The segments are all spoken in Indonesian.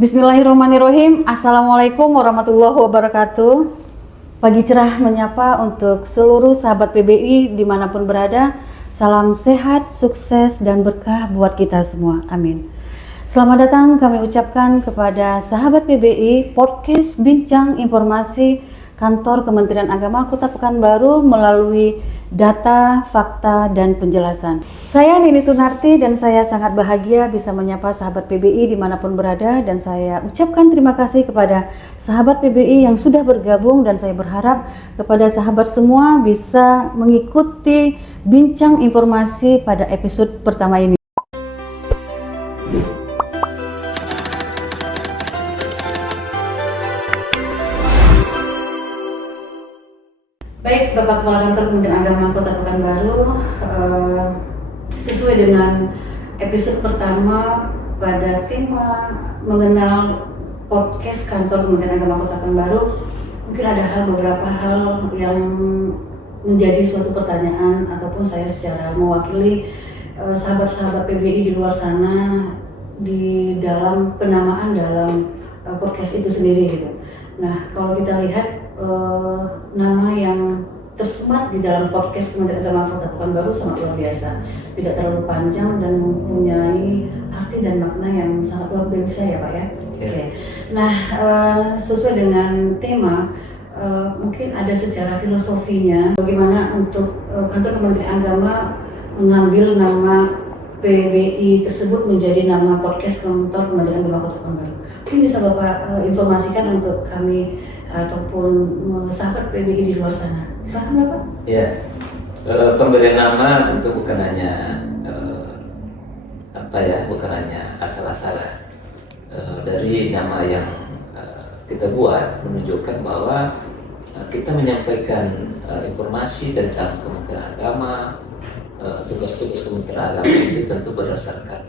Bismillahirrahmanirrahim. Assalamualaikum warahmatullahi wabarakatuh. Pagi cerah menyapa untuk seluruh sahabat PBI dimanapun berada. Salam sehat, sukses, dan berkah buat kita semua. Amin. Selamat datang kami ucapkan kepada sahabat PBI Podcast Bincang Informasi Kantor Kementerian Agama Kota Pekanbaru melalui data, fakta, dan penjelasan. Saya Nini Sunarti dan saya sangat bahagia bisa menyapa sahabat PBI dimanapun berada, dan saya ucapkan terima kasih kepada sahabat PBI yang sudah bergabung, dan saya berharap kepada sahabat semua bisa mengikuti bincang informasi pada episode pertama ini. Baik, Bapak Kepala Kantor Kementerian Agama Kota Pekanbaru, sesuai dengan episode pertama pada tema mengenal podcast Kantor Kementerian Agama Kota Pekanbaru, mungkin ada beberapa hal yang menjadi suatu pertanyaan ataupun saya secara mewakili sahabat-sahabat PBI di luar sana di dalam penamaan dalam podcast itu sendiri gitu. Nah, kalau kita lihat nama yang tersemat di dalam podcast Kementerian Agama Kota Pekanbaru sangat luar biasa, tidak terlalu panjang dan mempunyai arti dan makna yang sangat luar biasa ya Pak ya. Okay. Nah, sesuai dengan tema, mungkin ada secara filosofinya bagaimana untuk Kantor Kementerian Agama mengambil nama PBI tersebut menjadi nama podcast Kantor Kementerian Agama Kota Pekanbaru. Mungkin bisa Bapak informasikan untuk kami ataupun sahabat PBI di luar sana. Silakan Bapak. Ya, pemberian nama tentu bukan hanya bukan hanya asal-asalan. Dari nama yang kita buat menunjukkan bahwa kita menyampaikan informasi tentang Kementerian Agama, tugas-tugas Kementerian Agama itu tentu berdasarkan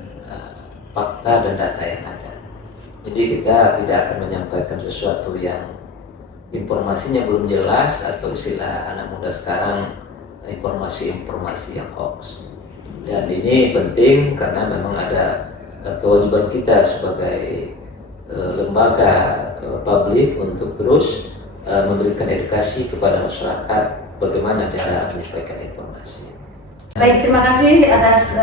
fakta dan data yang ada. Jadi kita tidak akan menyampaikan sesuatu yang informasinya belum jelas, atau istilah anak muda sekarang informasi-informasi yang hoax. Dan ini penting karena memang ada kewajiban kita sebagai lembaga publik untuk terus memberikan edukasi kepada masyarakat bagaimana cara menyampaikan informasi. Baik, terima kasih atas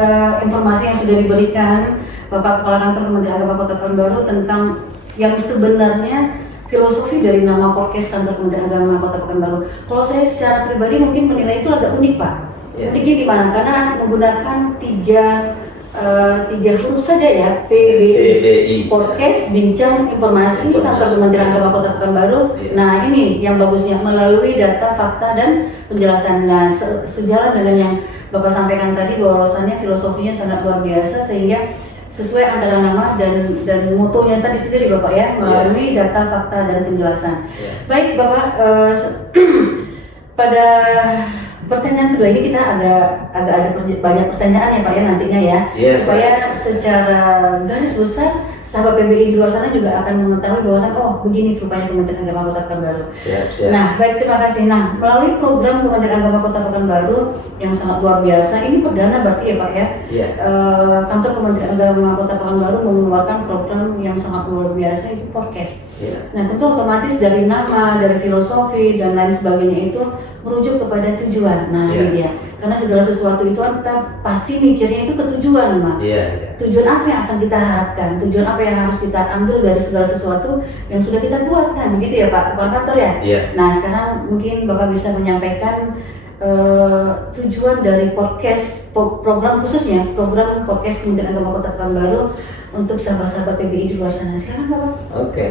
informasi yang sudah diberikan Bapak Kepala Kantor Kementerian Agama Kota Pekanbaru tentang yang sebenarnya filosofi dari nama podcast Kantor Kementerian Agama Kota Pekanbaru. Kalau saya secara pribadi mungkin menilai itu agak unik Pak. Yeah. Uniknya di mana? Karena menggunakan tiga huruf saja ya, PBI. Podcast Bincang Informasi Kantor Kementerian Agama Kota Pekanbaru. Yeah. Nah ini yang bagusnya melalui data, fakta, dan penjelasan. Nah sejalan dengan yang Bapak sampaikan tadi bahwasannya filosofinya sangat luar biasa sehingga sesuai antara nama dan motonya tadi sendiri Bapak ya, melalui data, fakta, dan penjelasan. Baik Bapak, pada pertanyaan kedua ini kita agak ada banyak pertanyaan ya Pak ya nantinya ya, supaya secara garis besar sahabat PBI di luar sana juga akan mengetahui bahwasan begini rupanya Kementerian Agama Kota Pekanbaru. Siap. Nah baik, terima kasih. Nah melalui program Kementerian Agama Kota Pekanbaru yang sangat luar biasa, ini perdana berarti ya Pak ya, Kantor Kementerian Agama Kota Pekanbaru mengeluarkan program yang sangat luar biasa, itu podcast. Nah tentu otomatis dari nama, dari filosofi dan lain sebagainya itu merujuk kepada tujuan. Nah ini dia, karena segala sesuatu itu kita pasti mikirnya itu ke tujuan Pak. Tujuan apa yang akan kita harapkan, tujuan apa yang harus kita ambil dari segala sesuatu yang sudah kita buat, kan begitu ya Pak Kepala Kantor ya. Nah sekarang mungkin Bapak bisa menyampaikan tujuan dari podcast program khususnya program podcast Kementerian Agama Kota Pekanbaru untuk sahabat-sahabat PBI di luar sana. Silakan Bapak. Oke.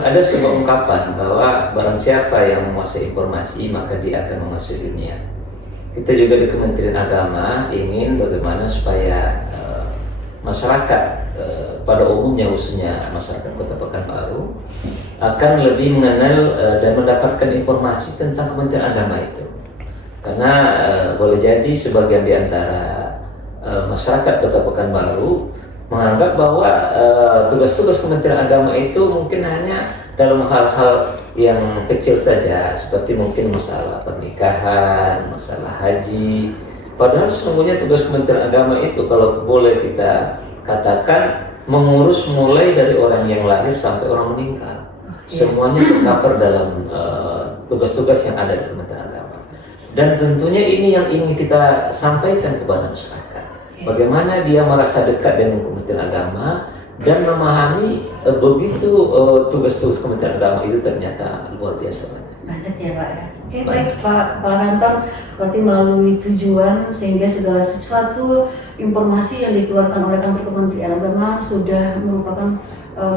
Ada sebuah ungkapan bahwa barang siapa yang menguasai informasi maka dia akan menguasai dunia. Kita juga di Kementerian Agama ingin bagaimana supaya masyarakat pada umumnya, khususnya masyarakat Kota Pekanbaru akan lebih mengenal dan mendapatkan informasi tentang Kementerian Agama itu. Karena boleh jadi sebagian di antara masyarakat Kota Pekanbaru menganggap bahwa tugas-tugas Kementerian Agama itu mungkin hanya dalam hal-hal yang kecil saja, seperti mungkin masalah pernikahan, masalah haji. Padahal sesungguhnya tugas Kementerian Agama itu kalau boleh kita katakan mengurus mulai dari orang yang lahir sampai orang meninggal. Semuanya tercover dalam tugas-tugas yang ada di Kementerian Agama. Dan tentunya ini yang ingin kita sampaikan kepada masyarakat. Bagaimana dia merasa dekat dengan Kementerian Agama dan memahami begitu tugas-tugas Kementerian Agama itu ternyata luar biasa banyak ya Pak ya. Oke, baik Pak Kepala Kantor, berarti melalui tujuan sehingga segala sesuatu informasi yang dikeluarkan oleh kantor Kementerian Agama sudah merupakan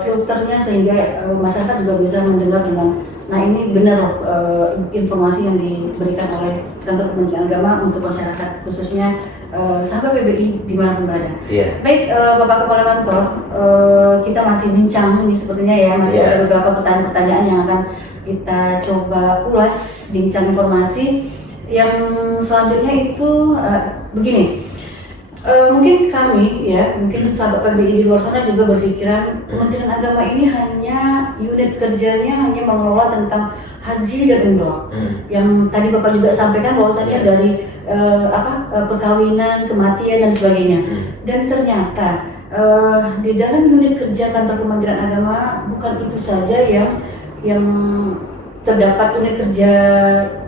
filternya sehingga masyarakat juga bisa mendengar dengan nah ini benar loh informasi yang diberikan oleh kantor Kementerian Agama untuk masyarakat khususnya sahabat PBI dimanapun berada. Baik Bapak Kepala Kantor, kita masih bincang ini sepertinya ya masih ada beberapa pertanyaan-pertanyaan yang akan kita coba ulas bincang informasi yang selanjutnya itu begini. Mungkin kami ya, mungkin sahabat PBI di luar sana juga berpikiran Kementerian Agama ini hanya unit kerjanya hanya mengelola tentang haji dan umroh. Yang tadi Bapak juga sampaikan bahwasanya dari perkawinan, kematian dan sebagainya. Dan ternyata di dalam unit kerja kantor Kementerian Agama bukan itu saja yang terdapat unit kerja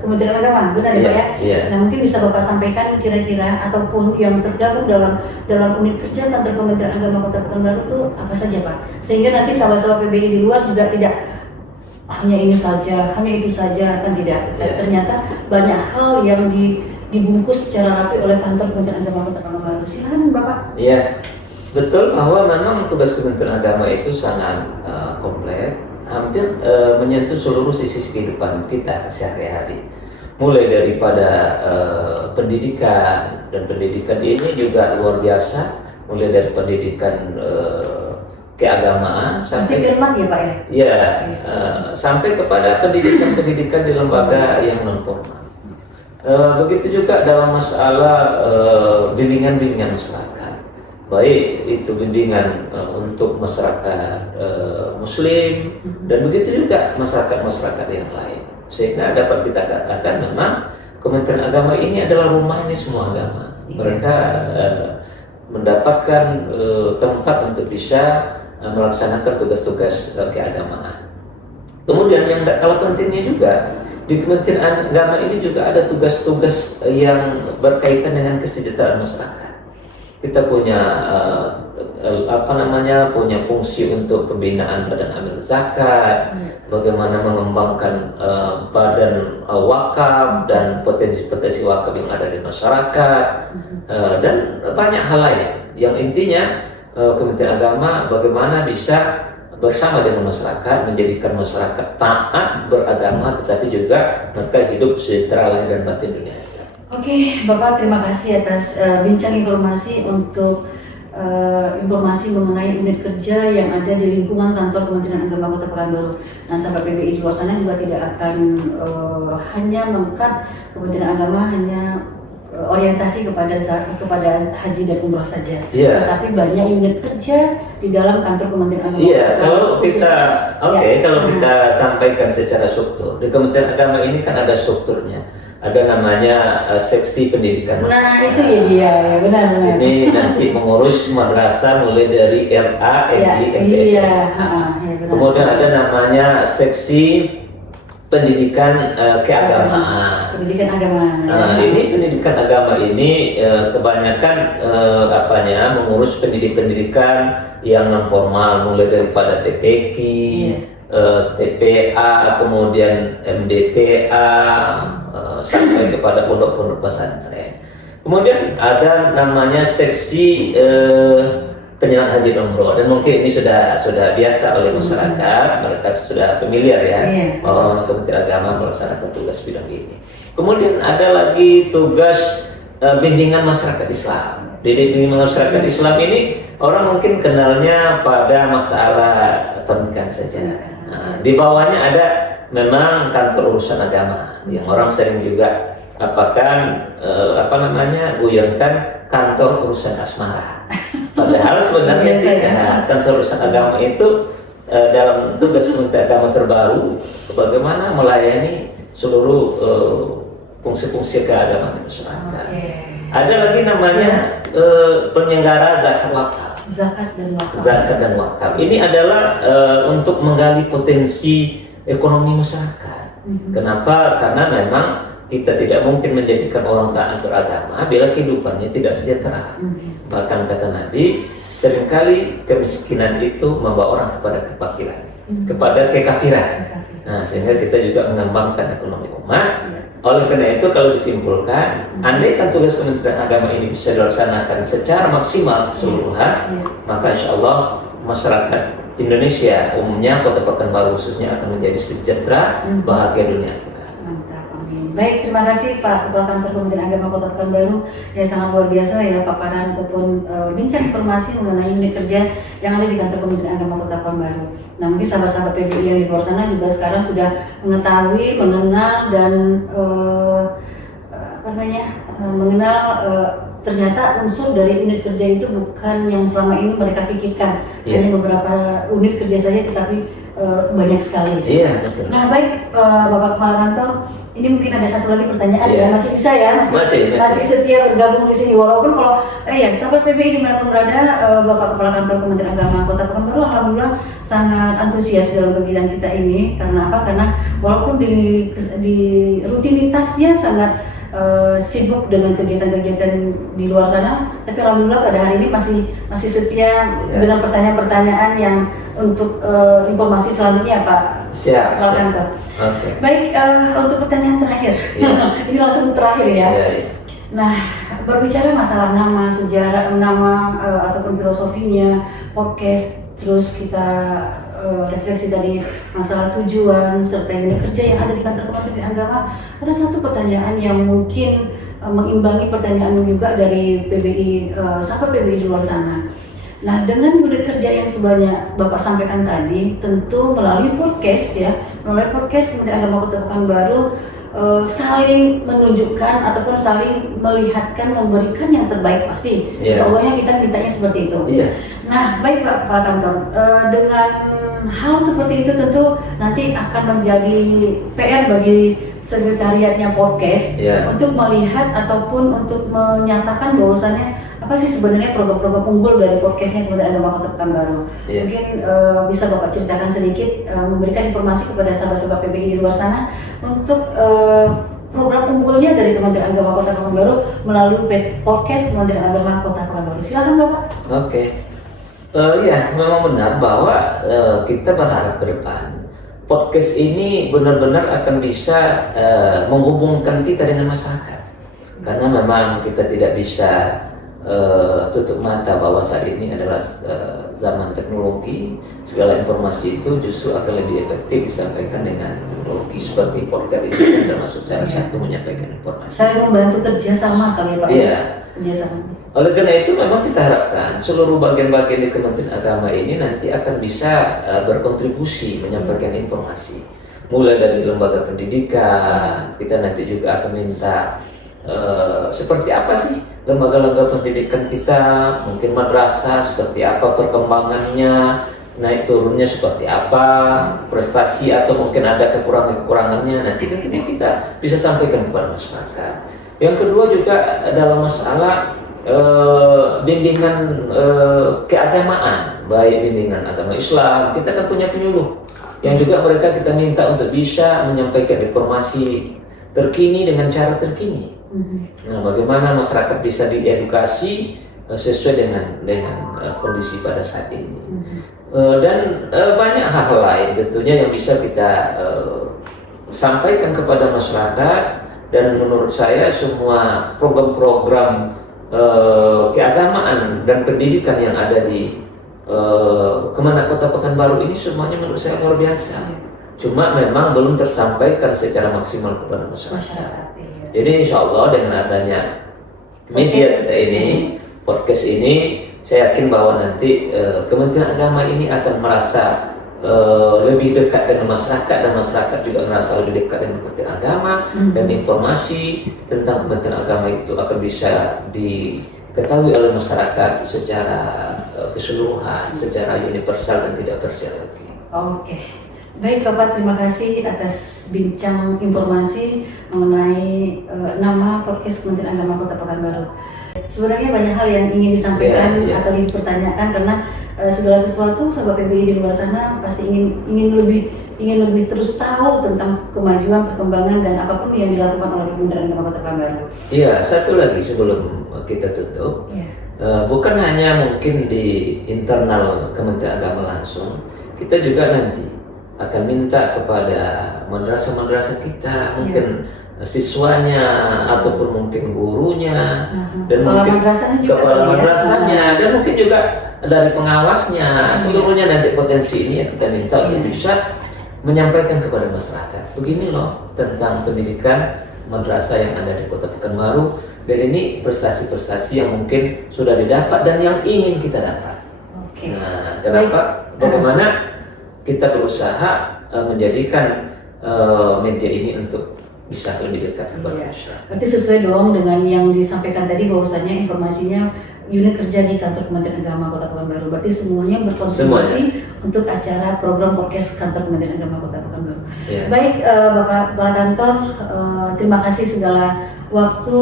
Kementerian Agama, benar ya Pak ya? Nah mungkin bisa Bapak sampaikan kira-kira ataupun yang tergabung dalam unit kerja kantor Kementerian Agama Kota Pekanbaru itu apa saja Pak? Sehingga nanti sahabat-sahabat PBI di luar juga tidak hanya ini saja, hanya itu saja, kan tidak. Ternyata banyak hal yang dibungkus secara rapi oleh kantor Kementerian Agama Kota Pekanbaru. Silakan Bapak. Iya, betul bahwa memang tugas Kementerian Agama itu sangat kompleks. Hampir menyentuh seluruh sisi kehidupan kita sehari-hari. Mulai daripada pendidikan, dan pendidikan ini juga luar biasa. Mulai dari pendidikan keagamaan sampai firman ya Pak ya? Iya, sampai kepada pendidikan-pendidikan di lembaga yang non formal. Begitu juga dalam masalah bimbingan-bimbingan masyarakat. Baik itu bimbingan untuk masyarakat Muslim dan begitu juga masyarakat-masyarakat yang lain. Sehingga dapat kita katakan memang Kementerian Agama ini adalah rumahnya semua agama. Mereka mendapatkan tempat untuk bisa melaksanakan tugas-tugas keagamaan. Kemudian yang tak kalah pentingnya juga di Kementerian Agama ini juga ada tugas-tugas yang berkaitan dengan kesejahteraan masyarakat. Kita punya punya fungsi untuk pembinaan badan amil zakat, bagaimana mengembangkan badan wakaf dan potensi-potensi wakaf yang ada di masyarakat, dan banyak hal lain. Yang intinya Kementerian Agama bagaimana bisa bersama dengan masyarakat menjadikan masyarakat taat beragama, tetapi juga mereka hidup sejahtera lahir dan batin dunia. Oke, Bapak terima kasih atas bincang informasi untuk informasi mengenai unit kerja yang ada di lingkungan kantor Kementerian Agama Kota Pekanbaru. Nah, sahabat PBI di luar sana juga tidak akan hanya mengkat Kementerian Agama hanya orientasi kepada haji dan umroh saja, tetapi banyak unit kerja di dalam kantor Kementerian Agama. Kalau kita sampaikan secara struktur, di Kementerian Agama ini kan ada strukturnya. Ada namanya seksi pendidikan. Nah itu ya dia, ya benar. Ini nanti mengurus madrasah mulai dari RA, MI, MTS. Kemudian ada namanya seksi pendidikan keagamaan. Pendidikan agama. Ini pendidikan agama ini kebanyakan mengurus pendidikan yang non formal, mulai daripada TPQ, TPA, kemudian MDTA, sampai kepada pondok-pondok pesantren. Kemudian ada namanya seksi penyelenggaraan haji dan umroh, dan mungkin ini sudah biasa oleh masyarakat, mereka sudah familiar ya bahwa Kementerian Agama melaksanakan tugas bidang ini. Kemudian ada lagi tugas bimbingan masyarakat Islam. Di bimbingan masyarakat Islam ini orang mungkin kenalnya pada masalah pernikahan saja. Nah, di bawahnya ada memang kantor urusan agama yang orang sering juga guyonkan kantor urusan asmara. Padahal sebenarnya kantor urusan agama itu dalam tugas Kementerian Agama terbaru bagaimana melayani seluruh fungsi-fungsi keagamaan masyarakat. Ada lagi namanya penyelenggara zakat wakaf. Zakat dan wakaf. Zakat dan wakaf. Ini adalah untuk menggali potensi ekonomi masyarakat. Kenapa? Karena memang kita tidak mungkin menjadikan orang taat beragama bila kehidupannya tidak sejahtera. Bahkan kata Nabi, seringkali kemiskinan itu membawa orang kepada kefakiran, kepada kekafiran. Nah, sehingga kita juga mengembangkan ekonomi umat. Oleh karena itu, kalau disimpulkan, andaikan tugas Kementerian Agama ini bisa dilaksanakan secara maksimal keseluruhan, maka insya Allah masyarakat Indonesia umumnya, Kota Pekanbaru khususnya akan menjadi sejahtera, bahagia dunia. Mantap, amin. Baik, terima kasih Pak Kepala Kantor Kementerian Agama Kota Pekanbaru yang sangat luar biasa ya paparan ataupun bincang informasi mengenai unit kerja yang ada di Kantor Kementerian Agama Kota Pekanbaru. Nah, mungkin sahabat-sahabat PBI yang di luar sana juga sekarang sudah mengetahui, mengenal dan mengenal ternyata unsur dari unit kerja itu bukan yang selama ini mereka pikirkan, hanya beberapa unit kerja saja, tetapi banyak sekali. Nah, baik Bapak Kepala Kantor, ini mungkin ada satu lagi pertanyaan ya, masih bisa ya, masih setia bergabung di sini walaupun kalau sahabat PBI dimanapun berada, Bapak Kepala Kantor Kementerian Agama Kota Pekanbaru alhamdulillah sangat antusias dalam kegiatan kita ini. Karena apa? Karena walaupun di rutinitasnya sangat sibuk dengan kegiatan-kegiatan di luar sana, tapi alhamdulillah pada hari ini masih setia dengan pertanyaan-pertanyaan yang untuk informasi selanjutnya Pak Kepala Kantor. Baik, untuk pertanyaan terakhir, ini langsung terakhir ya. Nah, berbicara masalah nama, sejarah, nama ataupun filosofinya podcast, terus kita refleksi tadi masalah tujuan serta unit kerja yang ada di Kantor Kementerian Agama. Ada satu pertanyaan yang mungkin mengimbangi pertanyaan juga dari PBI, sahabat PBI di luar sana. Nah, dengan unit kerja yang sebanyak Bapak sampaikan tadi, tentu melalui podcast Kementerian Agama Kota Pekanbaru saling menunjukkan ataupun saling melihatkan, memberikan yang terbaik pasti. Soalnya kita mintanya seperti itu. Nah, baik Pak Kepala Kantor, dengan hal seperti itu tentu nanti akan menjadi PR bagi sekretariatnya podcast untuk melihat ataupun untuk menyatakan bahwasannya apa sih sebenarnya program-program unggul dari podcastnya Kementerian Agama Kota Pekanbaru. Mungkin bisa Bapak ceritakan sedikit, memberikan informasi kepada sahabat-sahabat PBI di luar sana untuk program unggulnya dari Kementerian Agama Kota Pekanbaru melalui podcast Kementerian Agama Kota Pekanbaru. Silakan Bapak. Memang benar bahwa kita berharap ke depan podcast ini benar-benar akan bisa menghubungkan kita dengan masyarakat, karena memang kita tidak bisa tutup mata bahwa saat ini adalah zaman teknologi. Segala informasi itu justru akan lebih efektif disampaikan dengan teknologi seperti podcast ini, termasuk salah satu menyampaikan informasi. Saya membantu kerjasama kali Pak. Kerjasama. Oleh karena itu memang kita harapkan seluruh bagian-bagian di Kementerian Agama ini nanti akan bisa berkontribusi menyampaikan informasi. Mulai dari lembaga pendidikan, kita nanti juga akan minta seperti apa sih lembaga-lembaga pendidikan kita, mungkin madrasah seperti apa perkembangannya, naik turunnya seperti apa, prestasi atau mungkin ada kekurangan-kekurangannya, nanti kita bisa sampaikan kepada masyarakat. Yang kedua juga dalam masalah bimbingan keagamaan, baik bimbingan agama Islam, kita kan punya penyuluh yang juga mereka kita minta untuk bisa menyampaikan informasi terkini dengan cara terkini. Nah, bagaimana masyarakat bisa diedukasi sesuai dengan kondisi pada saat ini. Dan banyak hal lain tentunya yang bisa kita sampaikan kepada masyarakat. Dan menurut saya semua program-program keagamaan dan pendidikan yang ada di Kementerian Kota Pekanbaru ini semuanya menurut saya luar biasa. Cuma memang belum tersampaikan secara maksimal kepada masyarakat. Jadi insya Allah dengan adanya media kita ini, podcast ini, saya yakin bahwa nanti Kementerian Agama ini akan merasa lebih dekat dengan masyarakat, dan masyarakat juga merasa lebih dekat dengan Kementerian Agama, dan informasi tentang Kementerian Agama itu akan bisa diketahui oleh masyarakat secara keseluruhan, secara universal dan tidak parsial lagi. Baik Bapak, terima kasih atas bincang informasi mengenai nama podcast Kementerian Agama Kota Pekanbaru. Sebenarnya banyak hal yang ingin disampaikan atau dipertanyakan karena segala sesuatu sahabat PBI di luar sana pasti ingin lebih terus tahu tentang kemajuan, perkembangan dan apapun yang dilakukan oleh Kementerian Agama Kota Pekanbaru. Iya, satu lagi sebelum kita tutup, bukan hanya mungkin di internal Kementerian Agama langsung, kita juga nanti akan minta kepada madrasah-madrasah kita, mungkin siswanya ataupun mungkin gurunya dan mungkin kepala madrasahnya dan mungkin juga dari pengawasnya, seluruhnya nanti potensi ini yang kita minta untuk bisa menyampaikan kepada masyarakat. Begini loh tentang pendidikan madrasah yang ada di Kota Pekanbaru, dan ini prestasi-prestasi yang mungkin sudah didapat dan yang ingin kita dapat. Nah, kenapa? Bagaimana kita berusaha menjadikan media ini untuk bisa lebih dekat kepada masyarakat. Berarti sesuai dong dengan yang disampaikan tadi bahwasanya informasinya unit kerja di kantor Kementerian Agama Kota Pekanbaru. Berarti semuanya berkontribusi untuk acara program podcast kantor Kementerian Agama Kota Pekanbaru. Baik Bapak Kepala Kantor, terima kasih segala waktu,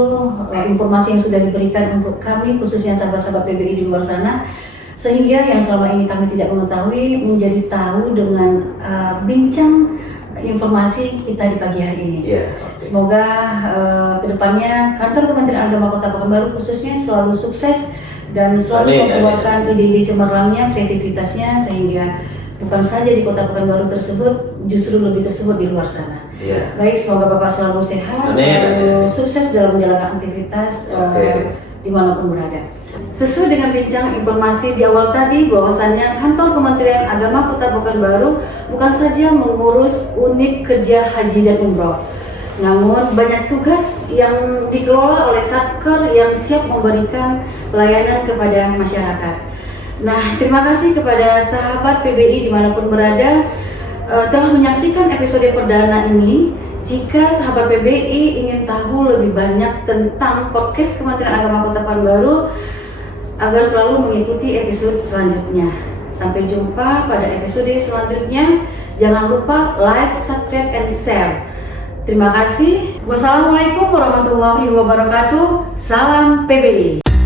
informasi yang sudah diberikan untuk kami khususnya sahabat-sahabat PBI di luar sana, sehingga yang selama ini kami tidak mengetahui menjadi tahu dengan bincang informasi kita di pagi hari ini. Semoga kedepannya kantor Kementerian Agama Kota Pekanbaru khususnya selalu sukses dan selalu mengeluarkan ide-ide cemerlangnya, kreativitasnya, sehingga bukan saja di Kota Pekanbaru tersebut, justru lebih tersebut di luar sana. Baik, semoga Bapak selalu sehat, selalu sukses dalam menjalankan aktivitas dimanapun berada. Sesuai dengan bincang informasi di awal tadi bahwasannya kantor Kementerian Agama Kota Pekanbaru bukan saja mengurus unit kerja haji dan umroh, namun banyak tugas yang dikelola oleh Satker yang siap memberikan pelayanan kepada masyarakat. Nah, terima kasih kepada sahabat PBI dimanapun berada telah menyaksikan episode perdana ini. Jika sahabat PBI ingin tahu lebih banyak tentang podcast Kementerian Agama Kota Pekanbaru, agar selalu mengikuti episode selanjutnya. Sampai jumpa pada episode selanjutnya. Jangan lupa like, subscribe, and share. Terima kasih. Wassalamualaikum warahmatullahi wabarakatuh. Salam PBI.